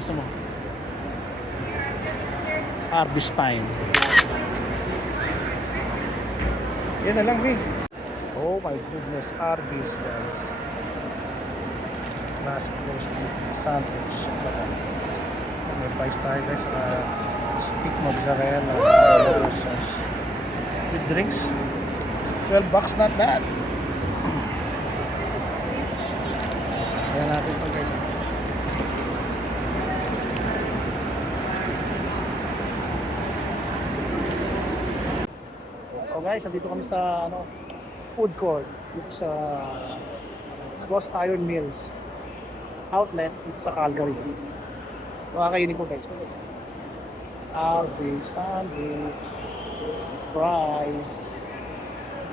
gusto mo? Harvest time. Yan na lang, eh. Oh my goodness, Arby's guys. Classic roast beef sandwich. May fries tayo guys. Stick mozzarella. Sauce. With drinks. $12, not bad. Kaya natin ito guys. So guys, nandito kami sa food court dito sa Ross Iron Mills outlet dito sa Calgary. Makakainin ko guys. Arby's sandwich, fries,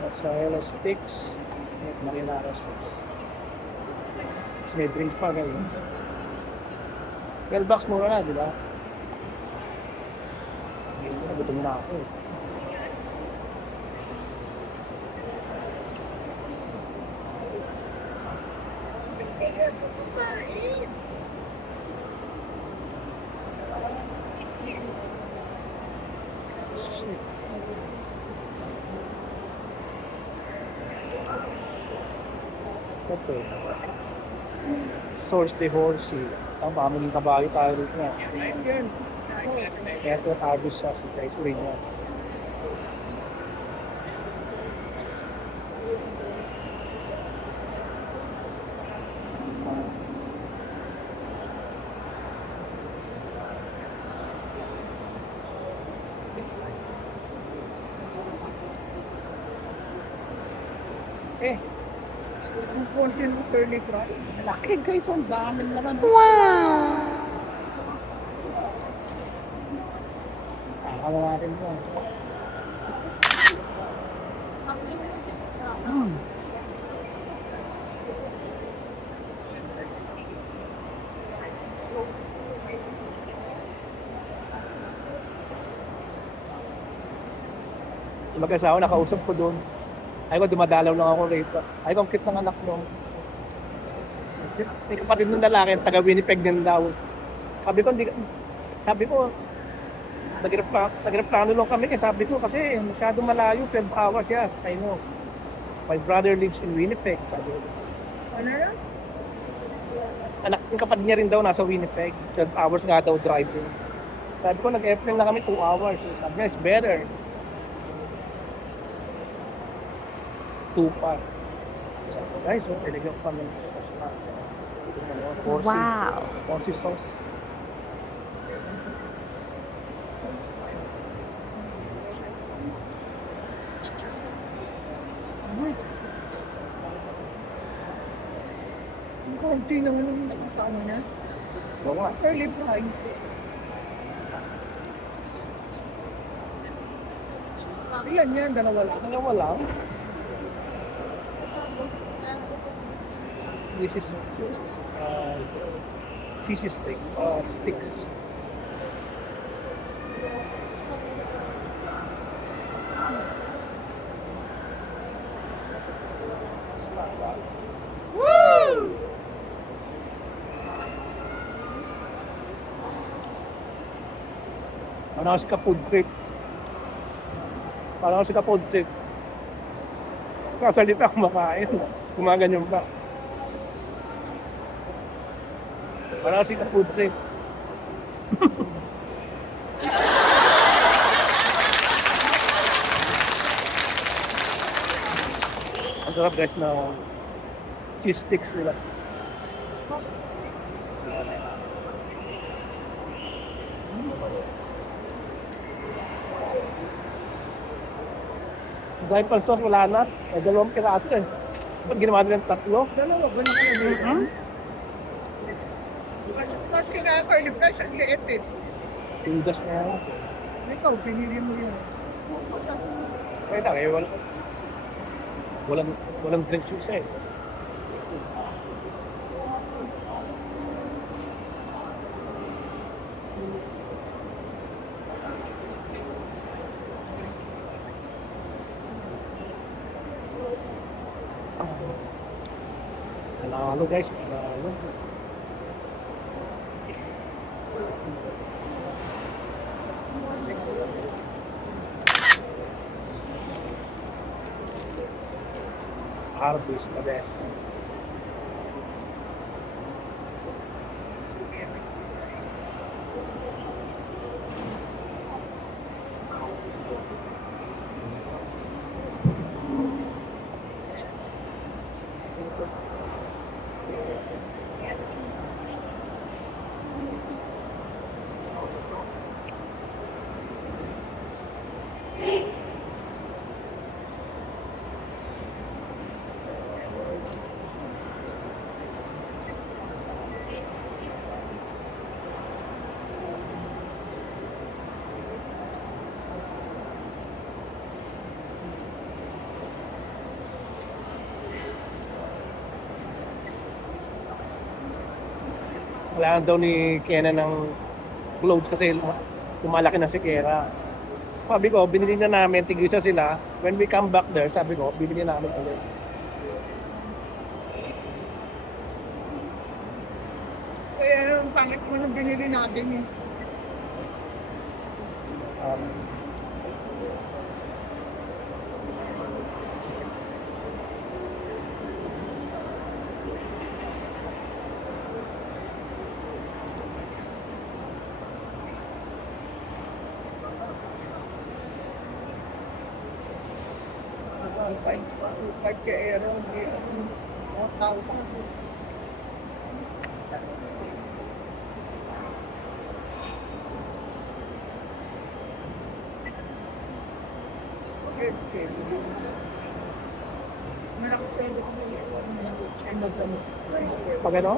mozzarella sticks, marinara sauce. Tapos may drinks pa guys. $12 mura na, di ba? Nagutom na ako eh. Ito. Source de Horsey. Ang pamilyung kabayo tayo dito nga. Kaya ito Arby's sauce guys. Urin niya. Ang konti ng curly fries. Laki guys. Ang dami naman. Wow! Kakawa natin ito. Mag-asawa, nakausap ko doon. Ay ko, dumadalaw lang ako rito. Ay ko, ang cute ng anak mo. May kapatid ng lalaki, taga Winnipeg din daw. Sabi ko, nag-replano lang kami. Sabi ko, kasi masyado malayo, 12 hours siya. I know. My brother lives in Winnipeg, sabi ko. Ano na? Anak, yung kapatid niya rin daw nasa Winnipeg. 12 hours nga daw driving. Sabi ko, nag-airplane na kami 2 hours. Sabi niya, it's better. 2 pa. So, guys, tinigyan ko kami ng sauce na. Wow! Horsey sauce. Ang konti naman yung nakasama niya. Oo nga. Curly fries. Ilan yan? Dalawa lang. Dalawa lang. This is cheesy steak, sticks. Woo! Parang kasi ka-food trip. Parang kasi ka-food trip. Kasalita kumakain. Gumaganyan pa. Parang kasi ka-food trip. Ang sarap guys na cheese sticks nila. Dahil pang sauce wala na. May 2 piraso eh. Ba't ginawa nilang 3? Dalawa ba na kaya? Tapos kaya curly fries, ang liit eh. Pindas na yan. Ikaw, pinili mo yun. Kaya lang eh, walang drinks yung isa eh. Panalo guys, panalo. Arby's, the best. Kailangan daw ni Kena ng clothes kasi lumalaki na si Kera. Sabi ko, binili na namin, tigisa sila. When we come back there, sabi ko, bibili namin ulit. Kaya yung pangit mo nung binili natin eh. Um, Pagka-aero, 1,000. Okay. Malakas tayo pag ano?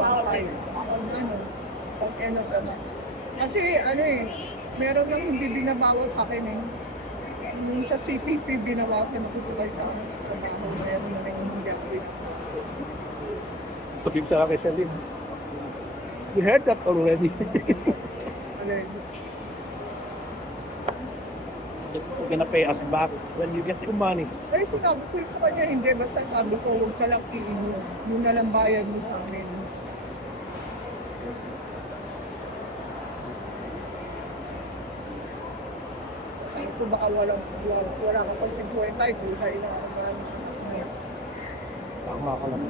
Kasi ano eh, meron lang hindi binabawas sa akin eh. Yung sa CPP binabawas na natutulay sa akin. Meron na rin hindi ako binabawas. Sabi ko sa akin, Shalin. We heard that already. You're gonna pay us back when you get your money. Ay, sinabi ko sa kanya, hindi. Basta sabi ko, huwag ka lang iinyo. Yun na lang bayad mo sa amin. Sabi ko, baka wala ka pag 55, buhay na ako parang Tama ka lang.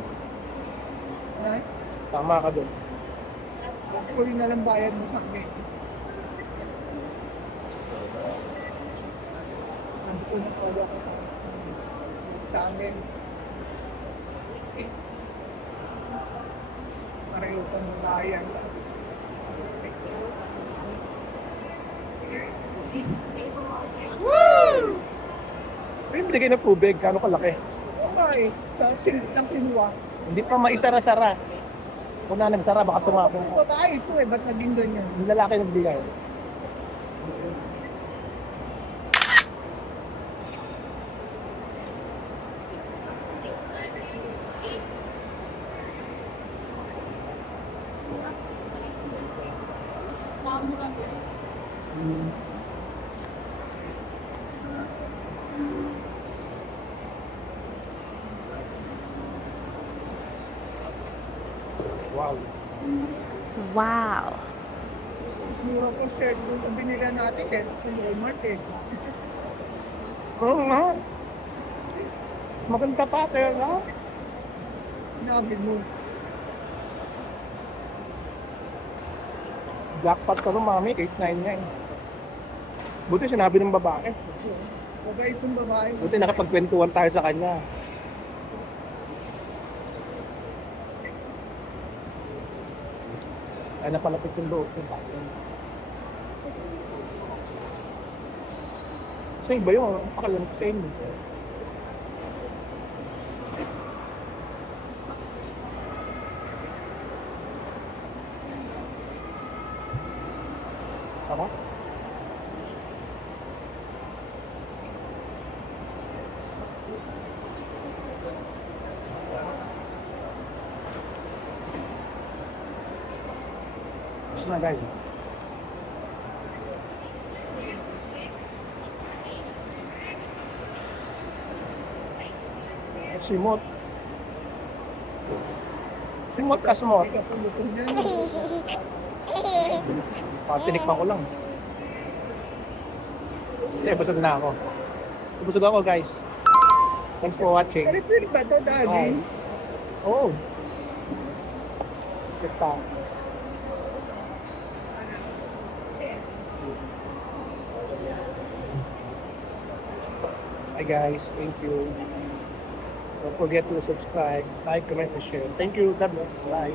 Ay, Tama ka doon. sabi ko, yun na lang bayad mo sa amin. Sabi ko, nakawa ko sa amin. Pareho sa mga bayan. Pero yung binigay ng tubig, kano kalaki? Okay, sa silk ng kinuha. Hindi pa maisara-sara. Kung na nagsara, baka tumapong. Babae ito eh, ba't naging ganyan? Yung lalaki nagbigay. Wow. Wow. Mas mura ko shirt doon sa binila natin kaysa sa Walmart eh. Oo nga. Maganda pa, kaya nga. Sinabi mo. Jackpot ka no, mami. 8-9 nga eh. Buti sinabi ng babae. Bagay itong babae. Buti nakapagkwentuhan tayo sa kanya. Ay, napalapit yung loob ko sa akin. Kasi iba yung pakalamit sa inyo. Tama? Gusto na guys. Simot. Simot ka simot. Hindi ka pulutong yan. Patinikpan ko lang. Hindi, busog na ako. Busog ako guys. Thanks for watching. Refill ba to, Bye. Daddy? Oh. Good pa. Hi guys, thank you. Don't forget to subscribe, like, comment, and share. Thank you. God bless. Bye.